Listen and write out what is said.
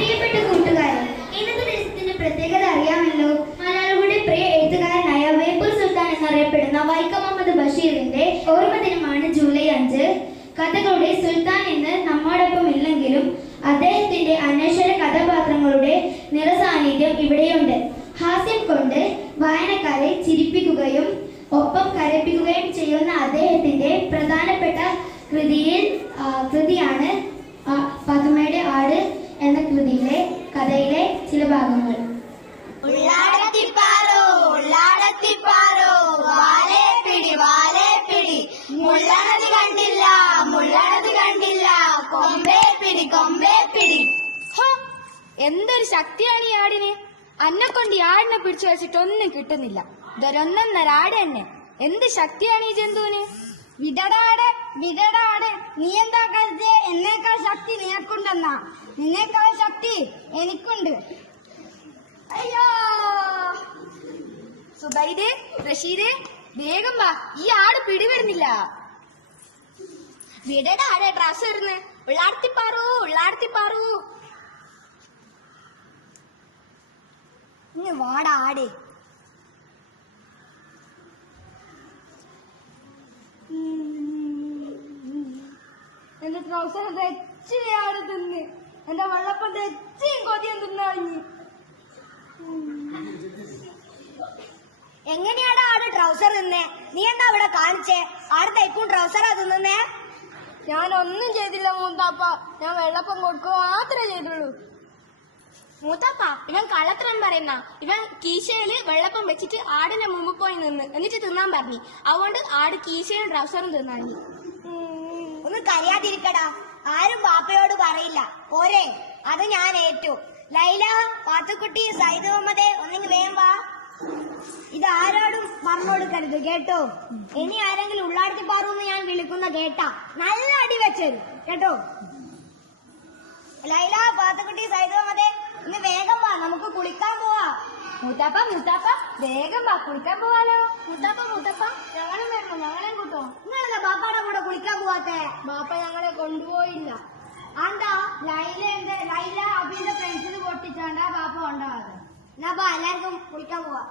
പ്രിയപ്പെട്ട കൂട്ടുകാരൻ ഇന്നത്തെ ദിവസത്തിന്റെ പ്രത്യേകത അറിയാമല്ലോ? മലയാളിയുടെ പ്രിയ എഴുത്തുകാരനായ വേപ്പൂർ സുൽത്താൻ എന്നറിയപ്പെടുന്ന വൈക്കം മുഹമ്മദ് ബഷീറിന്റെ ഓർമ്മ ദിനമാണ് ജൂലൈ അഞ്ച്. കഥകളുടെ സുൽത്താൻ എന്ന് നമ്മോടൊപ്പം ഇല്ലെങ്കിലും അദ്ദേഹത്തിന്റെ അനശ്വര കഥാപാത്രങ്ങളുടെ നിറസാന്നിധ്യം ഇവിടെയുണ്ട്. ഹാസ്യം കൊണ്ട് വായനക്കാരെ ചിരിപ്പിക്കുകയും ഒപ്പം കരപ്പിക്കുകയും ചെയ്യുന്ന അദ്ദേഹത്തിന്റെ പ്രധാനപ്പെട്ട കൃതിയിൽ കൃതിയാണ് പതുമയുടെ ആട്. മുള്ളണത് കണ്ടില്ല മുള്ളണത് കണ്ടില്ല. കൊമ്പേ പിടി കൊമ്പേ പിടി. എന്തൊരു ശക്തിയാണ് ഈ ആടിന്? അന്നെ കൊണ്ട് ഈ ആടിനെ പിടിച്ചു വെച്ചിട്ടൊന്നും കിട്ടുന്നില്ല. ഇതൊരൊന്നൊന്നര ആട് തന്നെ. എന്ത് ശക്തിയാണ് ഈ ജന്തുവിന്? വിടടാട് വിടടാട്. നീ എന്താ കരുതിയ? എന്നേക്കാൾ ശക്തി നിനക്കുണ്ടെന്നാ. നിന്നേക്കാൾ ശക്തി എനിക്കുണ്ട്. അയ്യോ. സുബൈദ് റഷീദ് വേഗം വാ. ഈ ആട് പിടിവരുന്നില്ല. വിടേടെ വിടടാടെ ഡ്രസ് വരുന്ന് ഉള്ളാടത്തിപ്പാറു ഉള്ളാടത്തിപ്പാറു ഇന്ന് ആടേ. എന്റെ ട്രൗസർ തെച്ചിയാണ് ആട് തിന്ന്. എന്റെ വെള്ളപ്പം തെച്ചിയും കൊതിയും തിന്നാഞ്ഞി. എങ്ങനെയാടാ ആട് ട്രൗസർ തിന്നേ നീ എന്താ അവിടെ കാണിച്ചേ? ആട് തൈക്കും ട്രൗസറാ തിന്നുന്നേ? ഞാൻ ഒന്നും ചെയ്തില്ല മൂത്താപ്പ. ഞാൻ വെള്ളപ്പം കൊടുക്കുക മാത്രമേ ചെയ്തുള്ളൂ. മൂത്താപ്പ ഇവൻ കള്ളത്തരം പറയുന്ന. ഇവൻ കീശയിൽ വെള്ളപ്പം വെച്ചിട്ട് ആടിന്റെ മുമ്പ് പോയി നിന്ന്. എന്നിട്ട് തിന്നാൻ പറഞ്ഞു. അതുകൊണ്ട് ആട് കീശയും ട്രൗസറും തിന്നാൻ ഒന്ന് കരയാതിരിക്കടാ. ആരും ബാപ്പയോട് പറയില്ല. പോരെ. അത് ഞാൻ ഏറ്റു. ലൈല പാത്തുക്കുട്ടി സൈദ് മുഹമ്മദേ ഒന്നിങ്ങ് വേം വാ. ഇത് ആരോടും പറഞ്ഞു കൊടുക്കരുത് കേട്ടോ? ഇനി ആരെങ്കിലും ഉള്ളാടത്തി പാറുന്ന് ഞാൻ വിളിക്കുന്ന കേട്ടാ നല്ല അടി വെച്ചത് കേട്ടോ? ലൈല പാത്തുക്കുട്ടി സൈദ് അതെ ഇന്ന് വേഗം വാ നമുക്ക് കുളിക്കാൻ പോവാ. മുത്താപ്പ മുത്താപ്പ വേഗം വാ കുളിക്കാൻ പോവാലോ. മുത്താപ്പ മുത്താപ്പ ഞങ്ങളും വരണോ ഞങ്ങളെയും കൂട്ടോ. നിങ്ങളല്ല ബാപ്പാടെ കൂടെ കുളിക്കാൻ പോവാത്തെ? ബാപ്പ ഞങ്ങളെ കൊണ്ടുപോയില്ല. ആണ്ടാ ലൈല എന്റെ ലൈല അബിന്റെ ഫ്രണ്ട്സിന് പൊട്ടിച്ചാണ്ടാ ബാപ്പ ഉണ്ടാവാതെ എന്നാ ബാ എല്ലാവർക്കും കുളിക്കാൻ പോവാ.